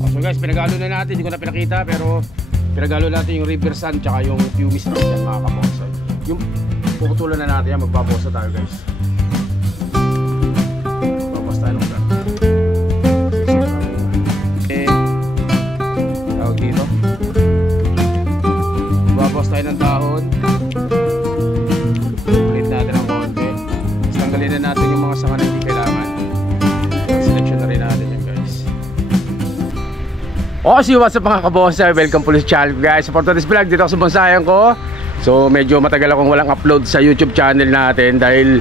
So guys, pinagalo na natin, hindi ko na pinakita, pero pinagalo natin yung river sand tsaka yung pumice rock yan mga kabonsay. Yung puputulan na natin yan, magbabosa tayo guys. Babas tayo ng gan. Tawag dito. Babas tayo ng dahon. Ulit natin ang konti. Tapos tanggalin na natin yung mga sanga na hindi kailangan. Selection na rin natin yan guys. Okay, what's up mga kabonsay? Welcome po sa channel guys. Support this vlog dito ako sa bonsayan ko. So medyo matagal akong walang upload sa YouTube channel natin dahil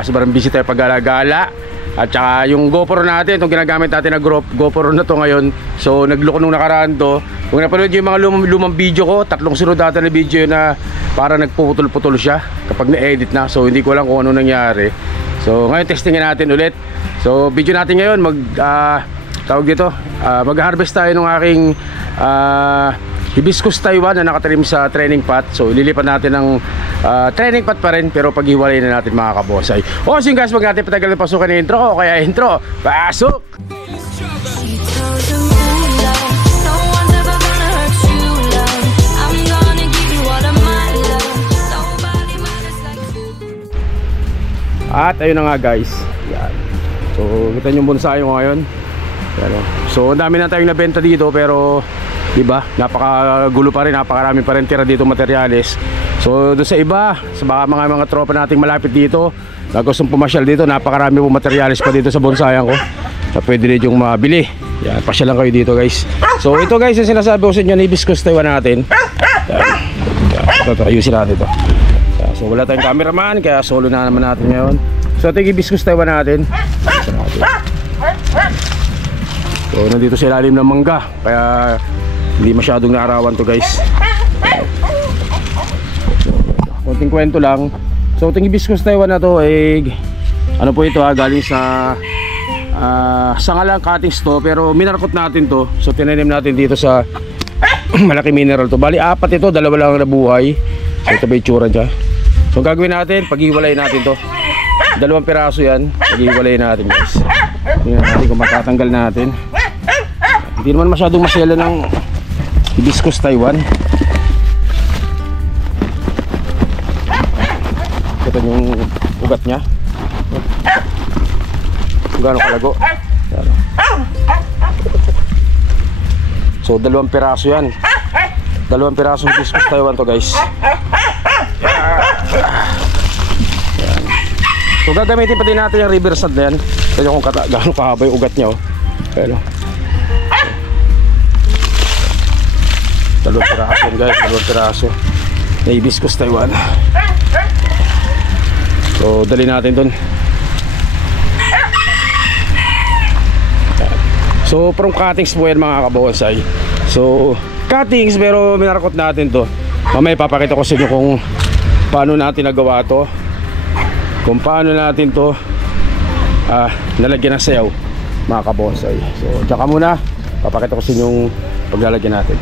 sobrang busy tayo pag-gala-gala. At saka yung GoPro natin, itong ginagamit natin na GoPro na to ngayon. So nagluko nung nakaraan to. Kung napanood yung mga lumang video ko, 3 sunod data na video na para nagpuputol-putol siya kapag na-edit na. So hindi ko alam kung ano nangyari. So ngayon testingin natin ulit. So video natin ngayon tawag dito, mag-harvest tayo ng aking hibiscus Taiwan na nakatarim sa training pot. So ililipat natin ng training pot pa rin, pero paghiwalay na natin mga kabosay. O so guys, wag natin patagal na pasukan ng intro, kaya intro, pasok! At ayun na nga guys, yan. So kita nyo yung bonsai ko ngayon. So ang dami na tayong nabenta dito, pero diba, napakagulo pa rin, napakarami pa rin tira dito materyales. So doon sa iba, sa mga tropa nating malapit dito na gustong pumasyal dito, napakarami po materyales pa dito sa bonsayan ko. So pwede rin yung mabili. Yan, pasyal lang kayo dito guys. So ito guys, yung sinasabi ko sa inyo na hibiscus Taiwan natin. Ito, ayusin natin ito. So wala tayong cameraman, kaya solo na naman natin ngayon. So ito yung hibiscus Taiwan natin. So nandito sa ilalim ng mangga, kaya hindi masyadong naarawan to guys. Konting kwento lang. So itong hibiscus Taiwan na to ano po ito galing sa sangalang cuttings to, pero minarkot natin to. So tinanim natin dito sa malaki mineral to. Bali 4 ito, 2 lang ang nabuhay. So ito ba itsura niya. So gagawin natin, paghiwalay natin to. 2 piraso yan, paghiwalay natin guys. Tingnan natin kung matatanggal natin. Hindi naman masyadong masela ng hibiscus Taiwan. Ito yung ugat nya. Kung gaano kalago. So 2 piraso yan. 2 piraso hibiscus Taiwan to guys. So gagamitin pa din natin yung river sand na yan. Kaya kung gaano kahaba yung ugat nya. Kaya 2 piraso guys, 2 piraso na hibiscus Taiwan. So dali natin dun. So from cuttings po yan mga kabonsay. So cuttings, pero minarkot natin to. Mamaya papakita ko sa inyo kung paano natin nagawa to, kung paano natin to nalagyan ng sayaw mga kabonsay. So tsaka muna papakita ko sa inyo yung paglalagyan natin.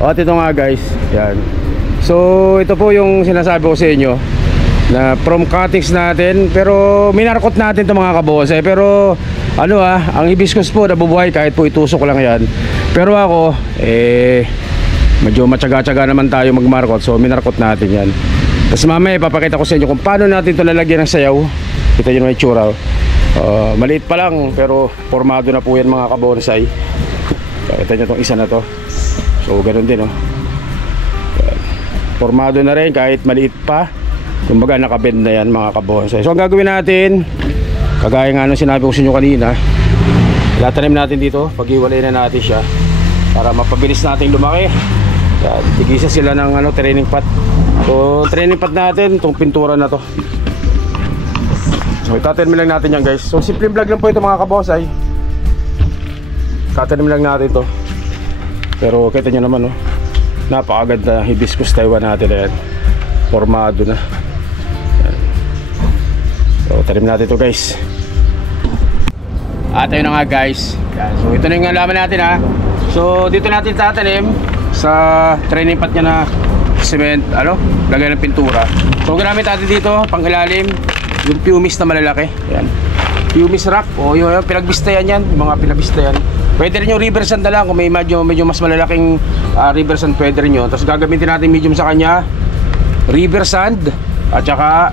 At ito nga guys, yan. So ito po yung sinasabi ko sa inyo na from cuttings natin, pero minarkot natin ito mga kabonsay. Pero ano ang hibiscus po nabubuhay kahit po itusok lang yan. Pero ako medyo matyaga-tyaga naman tayo magmarkot, so minarkot natin yan. Tapos mamaya ipapakita ko sa inyo kung paano natin ito lalagyan ng sayaw. Kita nyo may tsura. Maliit pa lang, pero formado na po yan mga kabonsay. Kita nyo itong isa na to. So ganoon din formado na rin kahit maliit pa. Kumbaga nakabend na yan mga kabonsay. So ang gagawin natin, kagaya nga nung sinabi ko sa inyo kanina, ilatanim natin dito, paghiwalay na natin siya para mapabilis natin lumaki. Tigisa sila ng training pot. So training pot natin, itong pintura na to. So itatanim lang natin yan guys. So simple vlog lang po ito mga kabonsay. Tatanim lang natin to. Pero kita nyo naman napakagad na hibiscus Taiwan natin yan. Formado na. So tanim natin to guys. At ayun na nga guys. So ito na yung alaman natin So dito natin tatanim sa training pot nya na cement, lagay ng pintura. So gamit natin dito pang ilalim yung pumice na malalaki. Yan. Pumice rock, yung pinagbistayan yan, mga pinabistayan. Pwede rin yung river sand na lang kung may medyo mas malalaking river sand, pwede rin yun. Tapos gagamitin natin medium sa kanya, river sand at saka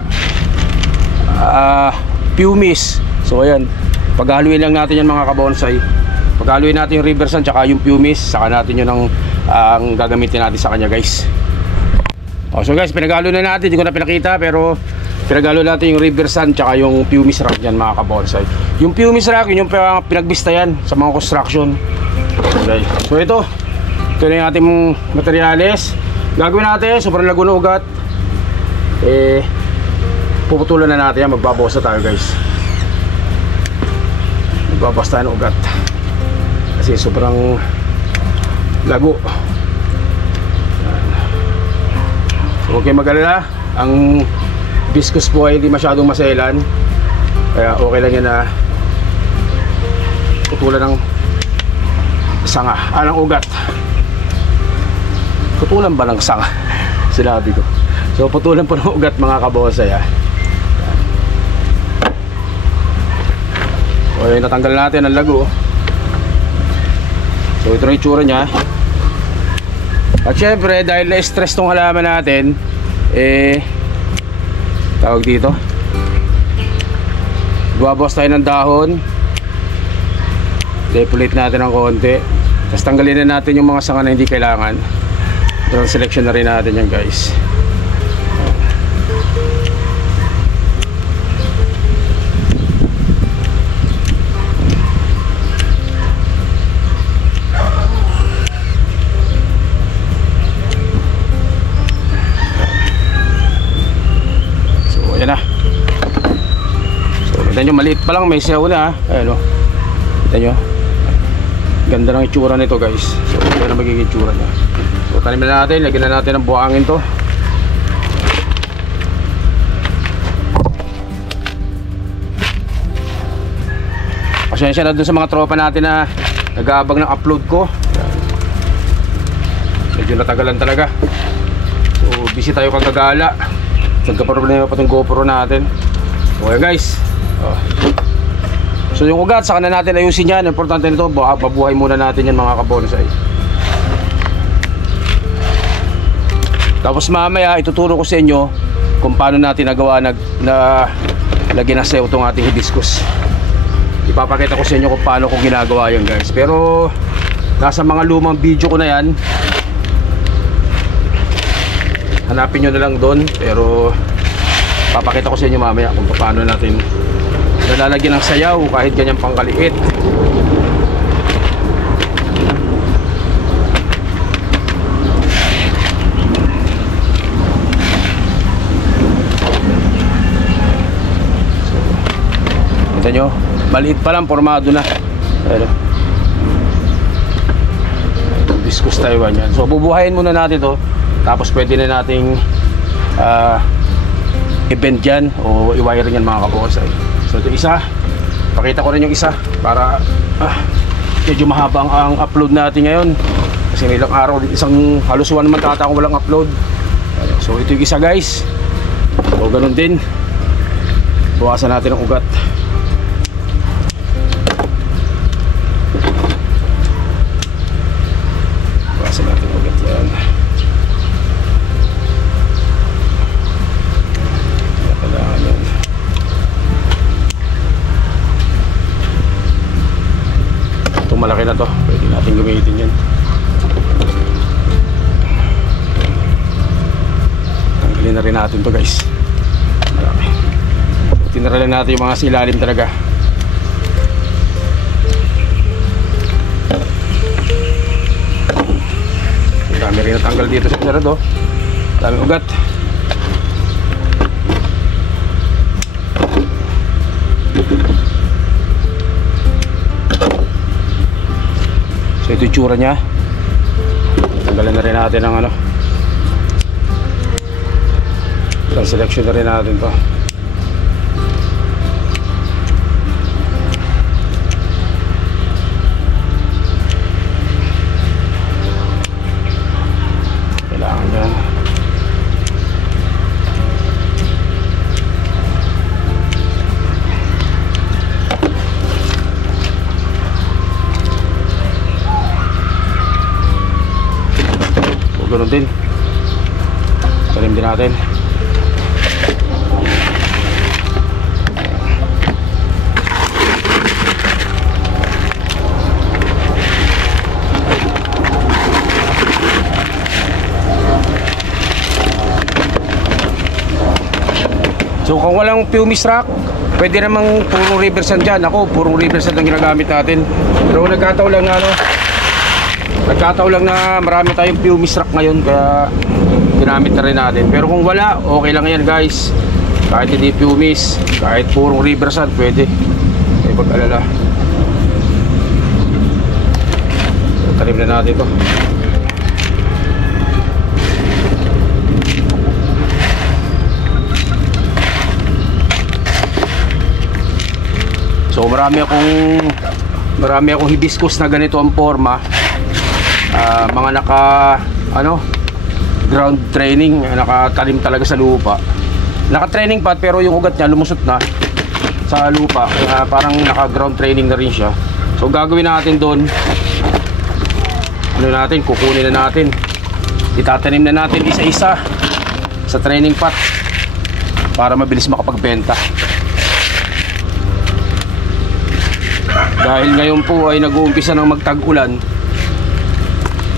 pumice. So ayan, paghaluin lang natin yan mga kabonsay. Paghaluin natin yung river sand tsaka yung pumice, saka natin yun ang gagamitin natin sa kanya guys. So guys, pinaghalo na natin, hindi ko na pinakita pero pinaghalo natin yung river sand tsaka yung pumice rock dyan mga kabonsay. Yung pumice rock, yun yung pinagbista yan sa mga construction. Okay. So ito na yung ating materyales. Gagawin natin, sobrang lago na ugat. Puputulan na natin yan, magbabawas na tayo guys. Magbabawas tayo ng ugat kasi sobrang lago. So, okay, mag-alala, ang viscous po ay hindi masyadong maselan, kaya okay lang yan na putulan ng sanga, ng ugat. Putulan ba ng sanga? Sinabi ko. So putulan po ng ugat mga kabosay. Okay, natanggal natin ang lago. So ito na yung itsura nya. At syempre dahil na-stress tong halaman natin, tawag dito, buwabawas tayo ng dahon, depolate natin ng konti, tapos tanggalin na natin yung mga sanga na hindi kailangan. Drone selection na rin natin yan guys. Kita nyo, maliit pa lang, may sayaw na. Ayan o, kita nyo, ganda ng itsura nito guys. So ito na magiging itsura nya. So tanim na natin, lagyan na natin ng buhangin to. Pasensya na dun sa mga tropa natin na nag-aabang ng upload ko. Medyo natagalan talaga. So busy tayo kagagala. Nagka-problema pa itong GoPro natin. Okay guys, so yung ugat, saka na natin ayusin yan. Importante nito, babuhay muna natin yan mga kabonsay. Tapos mamaya ituturo ko sa inyo kung paano natin nagawa na lagyan ng sayo itong ating hibiscus. Ipapakita ko sa inyo kung paano ko ginagawa yan guys. Pero nasa mga lumang video ko na yan, hanapin nyo na lang doon. Pero papakita ko sa inyo mamaya kung paano natin nalalagyan ng sayaw kahit ganyan pangkaliit. So, kita nyo, maliit pa lang, formado na. Ayan, viscous Taiwan yan. So bubuhayin muna natin to, tapos pwede na nating i-bend yan o i-wire yan mga kabosay. So ito isa, pakita ko rin yung isa para medyo mahaba ang upload natin ngayon kasi ilang araw, halos 1 month ata akong walang upload. So ito yung isa guys. So ganun din, bawasan natin ang ugat. Bawasan natin ang ugat yan. Malaki na to, pwede natin gamitin yan. Tanggalin na rin natin to guys. Malaki. Tinaralin natin yung mga silalim talaga. Dami rin natanggal dito sa sarado. Daming ugat. So ito yung tsura nya. Tanggalin na rin natin ang selection na rin natin to. Kailangan yan. Ganun din. Tanim din natin. So kung walang pumice rack, pwede namang purong reversan dyan. Ako, purong reversan ang ginagamit natin. Pero nagkataon lang na marami tayong pumice rack ngayon, kaya ginamit na rin natin. Pero kung wala, okay lang yan guys. Kahit hindi pumice, kahit purong reversan, pwede. Ay pag-alala. So, tanim na natin ito. So marami akong hibiscus na ganito ang forma. Mga ground training, nakatanim talaga sa lupa. Naka-training pot pero yung ugat niya lumusot na sa lupa. Kaya parang naka-ground training na rin siya. So gagawin natin doon, kukunin na natin. Itatanim na natin isa-isa sa training pot para mabilis makapagbenta. Dahil ngayon po ay nag-uumpisa ng magtag-ulan,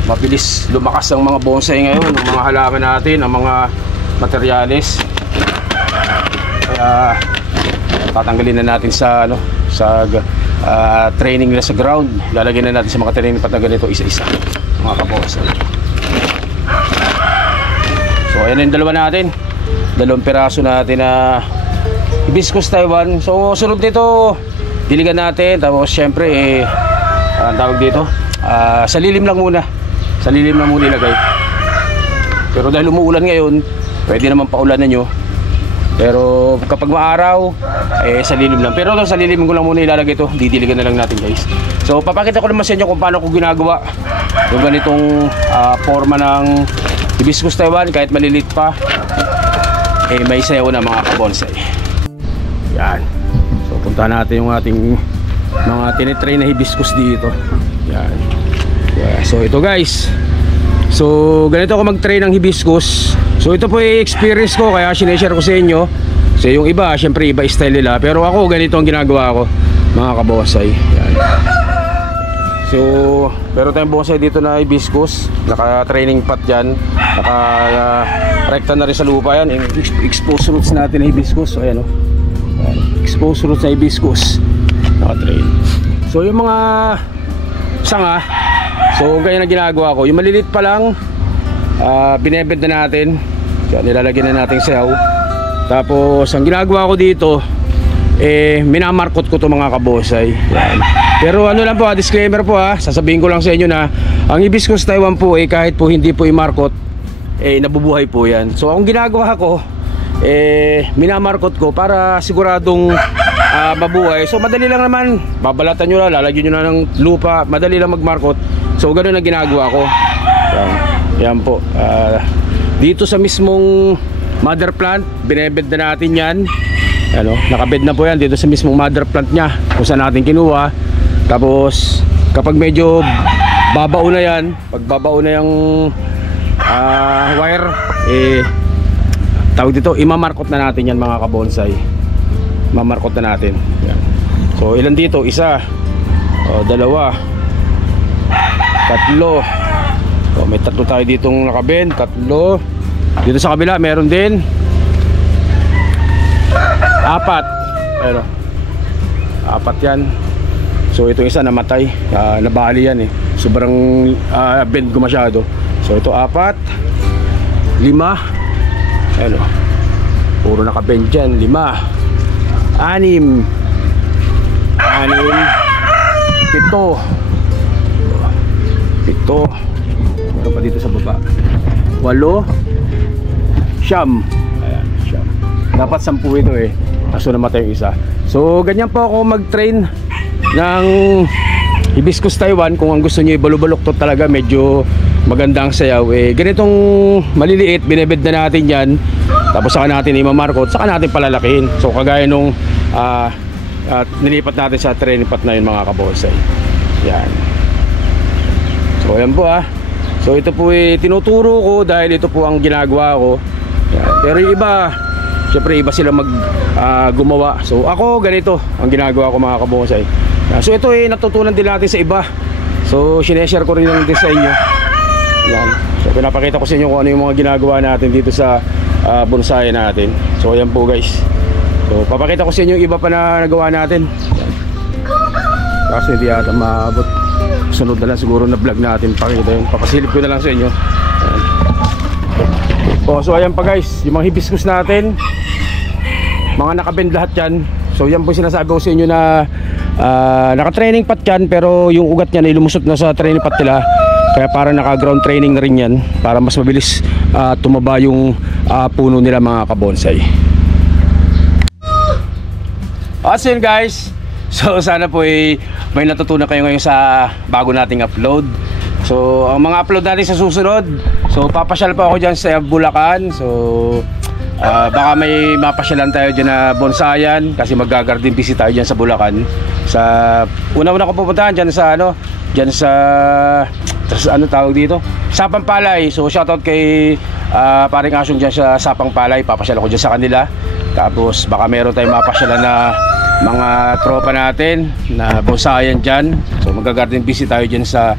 mabilis lumakas ang mga bonsai ngayon, ang mga halaman natin, ang mga materyales. Kaya tatanggalin na natin sa training na sa ground. Lalagyan na natin sa mga training pat na ganito isa-isa, mga kabonsai. So ayan yung dalawa natin, dalawang piraso natin na hibiscus Taiwan. So sunod nito, diligan natin, tapos syempre ang tawag dito, sa lilim lang muna ilagay. Pero dahil umuulan ngayon, pwede naman paulanan nyo. Pero kapag maaraw, sa lilim lang. Pero sa lilim ko lang muna ilalagay ito, didiligan na lang natin guys. So papakita ko naman sa inyo kung paano ko ginagawa yung ganitong forma ng hibiscus Taiwan. Kahit malilit pa, may sayaw na mga kabonsai. Yan. Punta natin yung ating mga tinitrain na hibiscus dito. Yan. Yeah. So ito guys, so ganito ako mag-train ng hibiscus. So ito po yung experience ko, kaya sineshare ko sa inyo. So yung iba, syempre iba style nila, pero ako ganito ang ginagawa ko mga kabonsai. Yan. So pero tayong bonsai dito na hibiscus, naka-training pot dyan, naka-rekta na rin sa lupa yan. Exposed roots natin na hibiscus. So ayan o, exposed roots na hibiscus, naka-train. So yung mga sanga, so ganyan na ginagawa ko. Yung malilit pa lang, binebed na natin. Kaya nilalagyan na natin sayaw. Tapos ang ginagawa ko dito, minamarkot ko to mga kabonsai. Yan. Pero ano lang po, disclaimer po sasabihin ko lang sa inyo na ang hibiscus Taiwan po kahit po hindi po i-markot, nabubuhay po yan. So ang ginagawa ko, minamarkot ko para siguradong mabuhay. So madali lang naman, babalatan nyo lang, lalagyan nyo na ng lupa, madali lang magmarkot. So ganoon ang ginagawa ko. Yan po, dito sa mismong mother plant, binebed na natin yan. Nakabed na po yan dito sa mismong mother plant nya kung saan natin kinuha. Tapos kapag medyo babao na yan, pag babao na yung wire, tawag dito, imamarkot na natin yan mga kabonsai. Mamarkot na natin yan. So ilan dito? Isa, dalawa, tatlo. So may tatlo tayo ditong nakabend, tatlo. Dito sa kabila meron din apat. Pero apat yan. So itong isa namatay, nabali yan sobrang bend ko masyado. So ito apat, lima. Ano, puro nakabend dyan. 5, 6, 7, 7. Meron pa dito sa baba, 8, 9. Ayan, 9. Dapat 10 ito kaso namatay yung isa. So ganyan po ako mag-train ng hibiscus Taiwan. Kung ang gusto nyo ibalubulok to talaga, medyo magandang sayaw, ganitong maliliit, binebed na natin yan. Tapos saka natin imamarkot, saka natin palalakihin. So kagaya nung nilipat natin sa training pot na yun mga kabonsai. Yan. So ayan po So ito po tinuturo ko dahil ito po ang ginagawa ko. Yan. Pero yung iba, syempre iba sila gumawa. So ako ganito ang ginagawa ko mga kabonsay. So ito natutunan din natin sa iba. So sineshare ko rin din sa inyo. Yan. So pinapakita ko sa inyo kung ano yung mga ginagawa natin dito sa bonsai natin. So ayan po guys. So papakita ko sa inyo yung iba pa na nagawa natin. Yan. Kasi hindi yata maabot. Sunod na lang siguro na vlog natin. Pakita yun. Papasilip ko na lang sa inyo. Ayan. So ayan pa guys, yung mga hibiscus natin, mga nakabend lahat yan. So yan po sinasabi ko sa inyo na naka-training pot yan, pero yung ugat niya ay lumusot na sa training pot nila. Kaya para naka-ground training na rin yan, para mas mabilis tumaba yung puno nila mga kabonsai. So yun guys, so sana po may natutunan kayo ngayon sa bago nating upload. So ang mga upload natin sa susunod, so papasyal pa ako dyan sa Bulacan. So baka may mapasyalan tayo dyan na bonsayan, kasi mag-garden visit tayo dyan sa Bulacan. Sa una-una ko pupuntahan dyan sa dyan sa ano tawag dito, Sapang Palay. So shoutout kay paring Asyong dyan sa Sapang Palay. Papasyal ako dyan sa kanila. Tapos baka meron tayong mapasyalan na mga tropa natin na bonsayan dyan. So mag-garden visit tayo dyan sa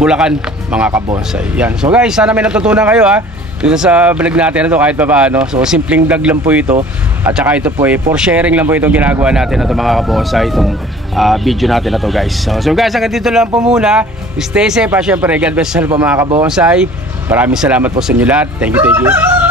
Bulacan mga kabonsai. Yan. So guys, sana may natutunan kayo dito sa vlog natin na to kahit pa paano. So simpleng vlog lang po ito. At saka ito po for sharing lang po itong ginagawa natin na to mga kabonsai, itong video natin na to guys. So guys, hanggang dito lang po muna. Stay safe syempre. God bless po mga kabonsai. Maraming salamat po sa inyo lahat. Thank you.